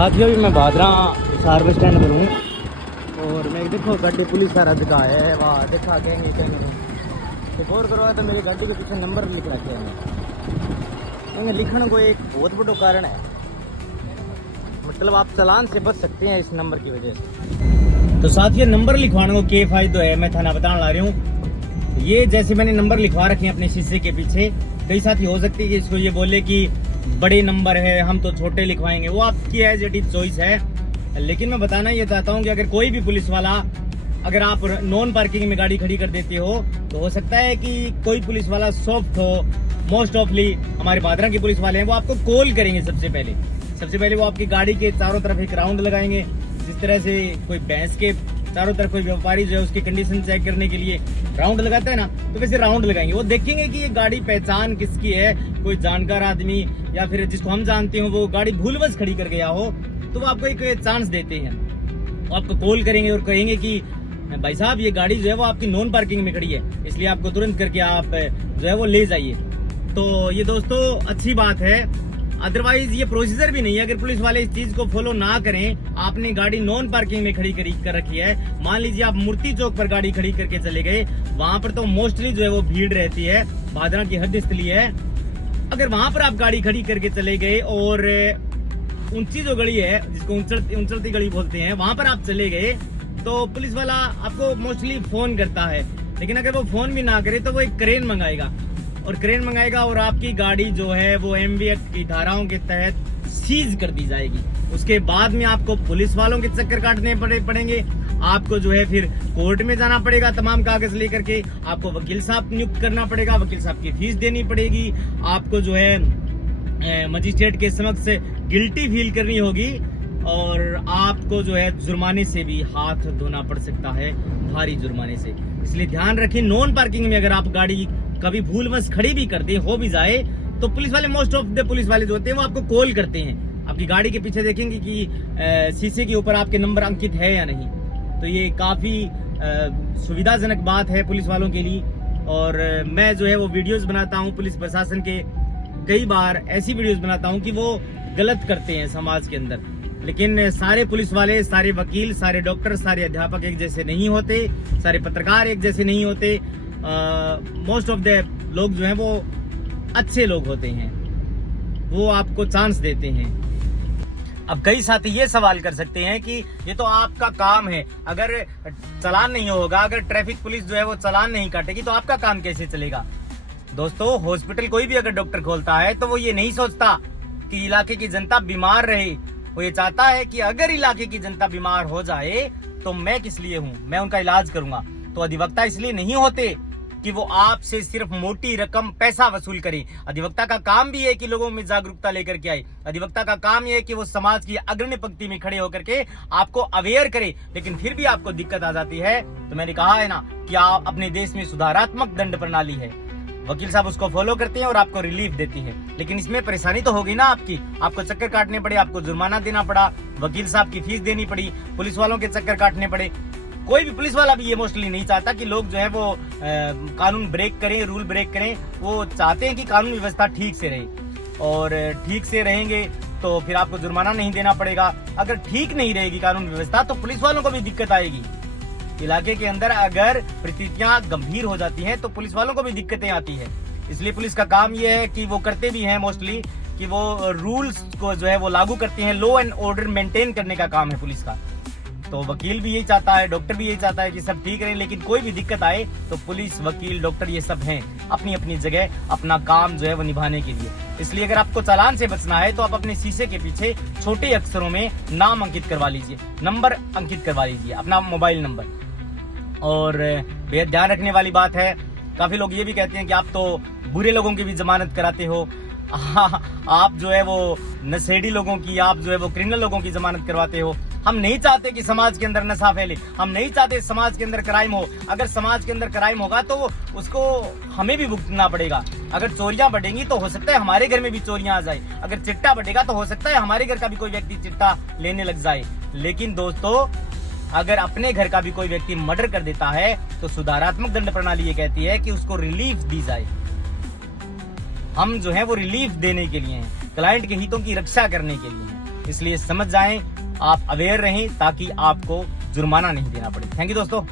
साथियों भी मैं भादरा हिसार बस स्टैंड पर हूँ और मैं देखो गाड़ी पुलिस सारा दिखा है वहाँ देखा कहेंगे तो गौर करो तो मेरी गाड़ी के पीछे नंबर लिख रखे हैं। लिखने को एक बहुत बड़ा कारण है, मतलब आप चालान से बच सकते हैं इस नंबर की वजह से। तो साथियों नंबर लिखवाने को क्या फायदा है मैं थाना बताने ला रही हूँ। ये जैसे मैंने नंबर लिखवा रखे हैं अपने शीशे के पीछे, कई साथी हो सकती है कि इसको ये बोले कि बड़े नंबर है हम तो छोटे लिखवाएंगे, वो आपकी एज इट इज चॉइस है। लेकिन मैं बताना ये चाहता हूँ कि अगर कोई भी पुलिस वाला, अगर आप नॉन पार्किंग में गाड़ी खड़ी कर देते हो तो हो सकता है कि कोई पुलिस वाला सॉफ्ट हो, मोस्ट ऑफली हमारे भादरा के पुलिस वाले हैं, वो आपको कॉल करेंगे। सबसे पहले वो आपकी गाड़ी के चारों तरफ एक राउंड लगाएंगे, जिस तरह से कोई भैंस के चारों तरफ कोई व्यापारी जो है उसकी कंडीशन चेक करने के लिए राउंड लगाता है ना, तो वैसे राउंड लगाएंगे। वो देखेंगे कि ये गाड़ी पहचान किसकी है, कोई जानकार आदमी या फिर जिसको हम जानते हो वो गाड़ी भूलवश खड़ी कर गया हो, तो वो आपको एक चांस देते हैं। वो आपको कॉल करेंगे और कहेंगे कि भाई साहब ये गाड़ी जो है वो आपकी नॉन पार्किंग में खड़ी है, इसलिए आपको तुरंत करके आप जो है वो ले जाइए। तो ये दोस्तों अच्छी बात है, अदरवाइज ये प्रोसीजर भी नहीं है। अगर पुलिस वाले इस चीज को फॉलो ना करें, आपने गाड़ी नॉन पार्किंग में खड़ी कर रखी है, मान लीजिए आप मूर्ति चौक पर गाड़ी खड़ी करके चले गए, वहां पर तो मोस्टली जो है वो भीड़ रहती है, भादरा की हद स्थली है। अगर वहां पर आप गाड़ी खड़ी करके चले गए और ऊंची जो गली है जिसको उंचलती गली बोलते हैं, वहां पर आप चले गए तो पुलिस वाला आपको मोस्टली फोन करता है। लेकिन अगर वो फोन भी ना करे तो वो एक क्रेन मंगाएगा और आपकी गाड़ी जो है वो एमवी एक्ट की धाराओं के तहत सीज कर दी जाएगी। उसके बाद में आपको पुलिस वालों के चक्कर काटने पड़ेंगे, आपको जो है फिर कोर्ट में जाना पड़ेगा तमाम कागज लेकर के, आपको वकील साहब नियुक्त करना पड़ेगा, वकील साहब की फीस देनी पड़ेगी, आपको जो है मजिस्ट्रेट के समक्ष गिल्टी फील करनी होगी और आपको जो है जुर्माने से भी हाथ धोना पड़ सकता है, भारी जुर्माने से। इसलिए ध्यान रखें, नॉन पार्किंग में अगर आप गाड़ी कभी भूलवश खड़ी भी कर दे, हो भी जाए, तो पुलिस वाले, मोस्ट ऑफ द पुलिस वाले जो होते हैं वो आपको कॉल करते हैं। आपकी गाड़ी के पीछे देखेंगे कि शीशे के ऊपर आपके नंबर अंकित है या नहीं। तो ये काफी सुविधाजनक बात है पुलिस वालों के लिए। और मैं जो है वो वीडियोस बनाता हूँ पुलिस प्रशासन के, कई बार ऐसी वीडियोस बनाता हूँ कि वो गलत करते हैं समाज के अंदर। लेकिन सारे पुलिस वाले, सारे वकील, सारे डॉक्टर, सारे अध्यापक एक जैसे नहीं होते, सारे पत्रकार एक जैसे नहीं होते। मोस्ट ऑफ द लोग जो हैं वो अच्छे लोग होते हैं, वो आपको चांस देते हैं। अब कई साथी ये सवाल कर सकते हैं कि ये तो आपका काम है, अगर चालान नहीं होगा, अगर ट्रैफिक पुलिस जो है वो चालान नहीं काटेगी तो आपका काम कैसे चलेगा। दोस्तों हॉस्पिटल कोई भी अगर डॉक्टर खोलता है तो वो ये नहीं सोचता कि इलाके की जनता बीमार रहे, वो ये चाहता है कि अगर इलाके की जनता बीमार हो जाए तो मैं किस लिए हूँ, मैं उनका इलाज करूंगा। तो अधिवक्ता इसलिए नहीं होते कि वो आपसे सिर्फ मोटी रकम पैसा वसूल करे। अधिवक्ता का काम भी है कि लोगों में जागरूकता लेकर के आए। अधिवक्ता का काम ये है कि वो समाज की अग्रणी पंक्ति में खड़े होकर के आपको अवेयर करे। लेकिन फिर भी आपको दिक्कत आ जाती है, तो मैंने कहा है ना कि आप अपने देश में सुधारात्मक दंड प्रणाली है, वकील साहब उसको फॉलो करते हैं और आपको रिलीफ देती है। लेकिन इसमें परेशानी तो होगी ना आपकी, आपको चक्कर काटने पड़े, आपको जुर्माना देना पड़ा, वकील साहब की फीस देनी पड़ी, पुलिस वालों के चक्कर काटने पड़े। कोई भी पुलिस वाला भी ये मोस्टली नहीं चाहता कि लोग जो है वो कानून ब्रेक करें, रूल ब्रेक करें। वो चाहते हैं कि कानून व्यवस्था ठीक से रहे, और ठीक से रहेंगे तो फिर आपको जुर्माना नहीं देना पड़ेगा। अगर ठीक नहीं रहेगी कानून व्यवस्था तो पुलिस वालों को भी दिक्कत आएगी। इलाके के अंदर अगर परिस्थितियां गंभीर हो जाती हैं तो पुलिस वालों को भी दिक्कतें आती है। इसलिए पुलिस का काम ये है कि वो करते भी हैं मोस्टली कि वो रूल्स को जो है वो लागू करते हैं, लॉ एंड ऑर्डर मेंटेन करने का काम है पुलिस का। तो वकील भी यही चाहता है, डॉक्टर भी यही चाहता है कि सब ठीक रहे। लेकिन कोई भी दिक्कत आए तो पुलिस, वकील, डॉक्टर ये सब हैं अपनी अपनी जगह अपना काम जो है वो निभाने के लिए। इसलिए अगर आपको चालान से बचना है तो आप अपने शीशे के पीछे छोटे अक्षरों में नाम अंकित करवा लीजिए, नंबर अंकित करवा लीजिए, अपना मोबाइल नंबर। और बेहद ध्यान रखने वाली बात है, काफी लोग ये भी कहते हैं कि आप तो बुरे लोगों की भी जमानत कराते हो, आप जो है वो नशेड़ी लोगों की, आप जो है वो क्रिमिनल लोगों की जमानत करवाते हो। हम नहीं चाहते कि समाज के अंदर नशा फैले, हम नहीं चाहते समाज के अंदर क्राइम हो। अगर समाज के अंदर क्राइम होगा तो उसको हमें भी भुगतना पड़ेगा। अगर चोरियां बढ़ेंगी तो हो सकता है हमारे घर में भी चोरियां आ जाए, अगर चिट्टा बढ़ेगा तो हो सकता है हमारे घर का भी कोई व्यक्ति चिट्टा लेने लग जाए। लेकिन दोस्तों अगर अपने घर का भी कोई व्यक्ति मर्डर कर देता है तो सुधारात्मक दंड प्रणाली ये कहती है कि उसको रिलीफ दी जाए। हम जो है वो रिलीफ देने के लिए हैं, क्लाइंट के हितों की रक्षा करने के लिए हैं। इसलिए समझ जाएं, आप अवेयर रहें ताकि आपको जुर्माना नहीं देना पड़े। थैंक यू दोस्तों।